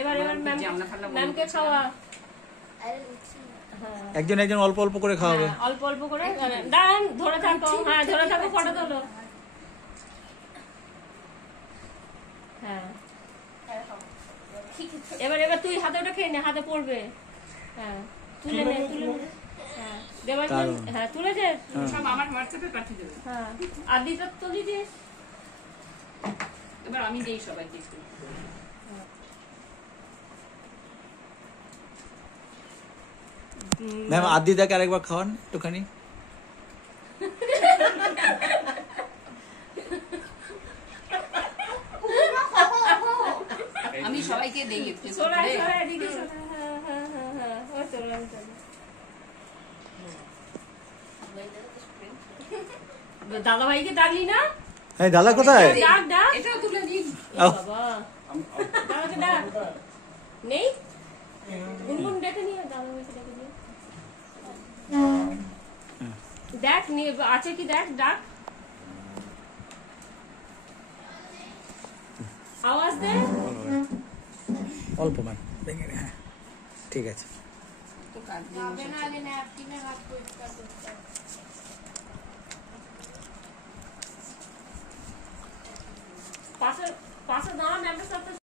এবার ম্যামকে খাওয়া, একজন একজন অল্প অল্প করে খাওয়াবে, অল্প অল্প করে। দাঁড়ান, ধরে থাকো, হ্যাঁ ধরে থাকো, ফটো তোলো। হ্যাঁ এবার এবার তুই হাতে ওটা খেয়ে নে, হাতে পড়বে। হ্যাঁ তুলে নে, তুলে নে। হ্যাঁ দেবার, হ্যাঁ তুলে দে, সব আমার হোয়াটসঅ্যাপে পাঠিয়ে দেবে। হ্যাঁ আদিটা তুলি দিস, এবার আমি দেই সবাইকে একটু। ম্যাম আদিদাকে আরেকবার খাওয়ান একটুখানি। আমি সবাইকে দেই একটু। দাদা ভাইকে ডাকলি না? হ্যাঁ দাদা কোথায়? ডাক ডাক, এটাও তুলে দিন। বাবা দাদাকে ডাক, নেই গুনগুন ডেকে নিয়ে, দাদা ভাইকে ডেকে নিয়ে দেখ, নিয়ে আছে কি দেখ, ডাক, আওয়াজ দে। অল্প ম্যাম, হ্যাঁ ঠিক আছে। তো কাজ